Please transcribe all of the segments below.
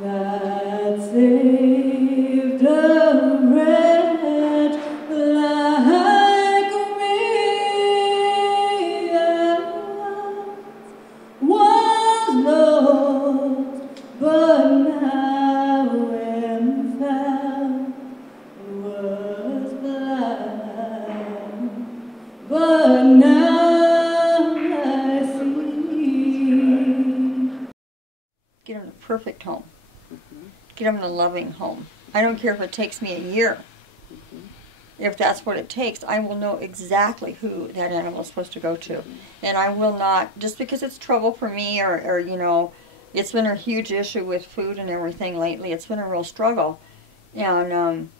that saved a wretch like me. Was lost, but now am found. Was blind, but now I see. Get them a perfect home. Get them a loving home. I don't care if it takes me a year. If that's what it takes, I will know exactly who that animal is supposed to go to. And I will not, just because it's trouble for me or you know, it's been a huge issue with food and everything lately. It's been a real struggle. And,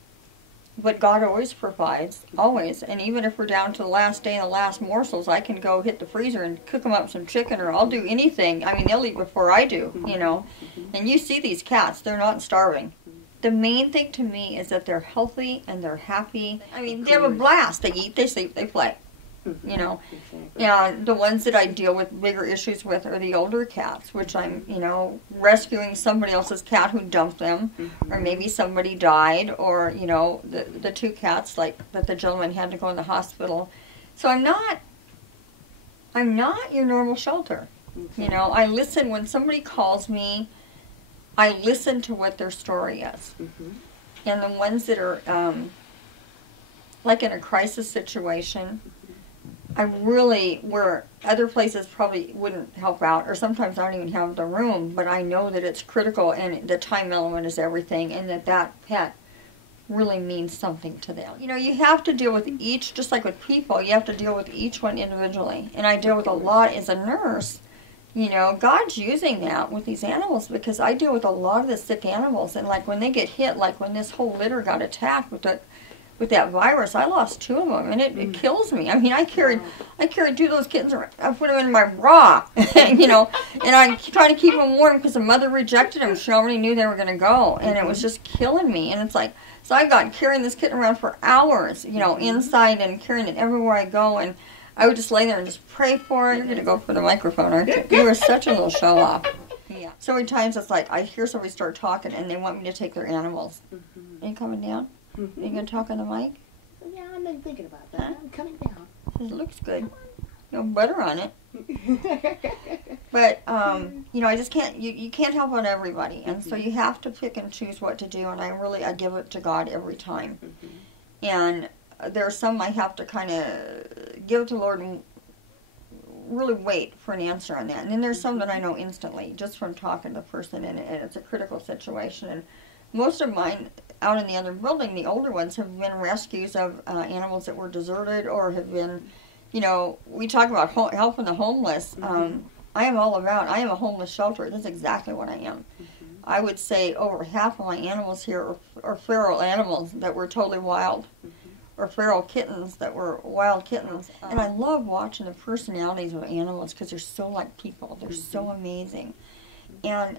but God always provides, always. And even if we're down to the last day and the last morsels, I can go hit the freezer and cook them up some chicken, or I'll do anything. I mean, they'll eat before I do, you know. And you see these cats, they're not starving. The main thing to me is that they're healthy and they're happy. I mean, they have a blast. They eat, they sleep, they play. You know, and the ones that I deal with bigger issues with are the older cats, which I'm, you know, rescuing somebody else's cat who dumped them, or maybe somebody died, or, you know, the two cats like that the gentleman had to go in the hospital. So I'm not your normal shelter. You know, I listen when somebody calls me. I listen to what their story is. And the ones that are like in a crisis situation, I really, where other places probably wouldn't help out, or sometimes I don't even have the room, but I know that it's critical and the time element is everything, and that pet really means something to them. You know, you have to deal with each, just like with people, you have to deal with each one individually. And I deal with a lot as a nurse. You know, God's using that with these animals, because I deal with a lot of the sick animals, and like when they get hit, like when this whole litter got attacked with that virus, I lost 2 of them, and it kills me. I mean, I carried 2 of those kittens around. I put them in my bra, you know, and I try to keep them warm because the mother rejected them. She already knew they were going to go, and it was just killing me. And it's like, so I got carrying this kitten around for hours, you know, inside and carrying it everywhere I go, and I would just lay there and just pray for it. You're going to go for the microphone, aren't you? You were such a little show-off. Yeah. So many times it's like I hear somebody start talking and they want me to take their animals. Are you coming down? Are you going to talk on the mic? Yeah, I've been thinking about that. I'm coming down. It looks good. No butter on it. But, you know, I just can't, you can't help on everybody. And so you have to pick and choose what to do. And I give it to God every time. And there are some I have to kind of give it to the Lord and really wait for an answer on that. And then there's some that I know instantly, just from talking to the person, and it's a critical situation. And most of mine out in the other building, the older ones, have been rescues of animals that were deserted, or have been, you know, we talk about helping the homeless. I am all about, I am a homeless shelter. That's exactly what I am. I would say over half of my animals here are feral animals that were totally wild. Or feral kittens that were wild kittens. And I love watching the personalities of animals because they're so like people. They're so amazing. And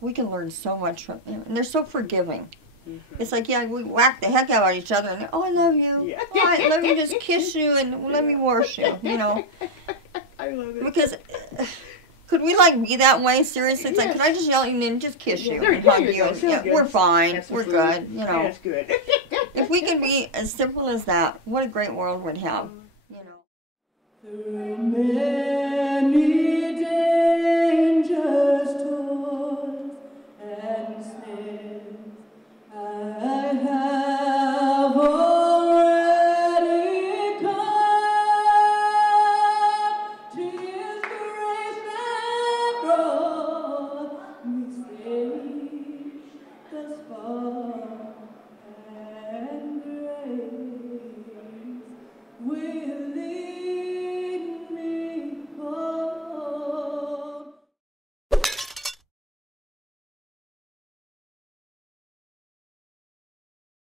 we can learn so much from them. And they're so forgiving. It's like, yeah, we whack the heck out of each other and, oh, I love you. Yeah. Oh, let me just kiss you and let me wash you, you know. I love it. Because could we, like, be that way? Seriously? It's like, could I just yell at you and then just kiss you and hug you? Yeah, we're fine. We're good, you know. That's good. If we could be as simple as that, what a great world we'd have, you know.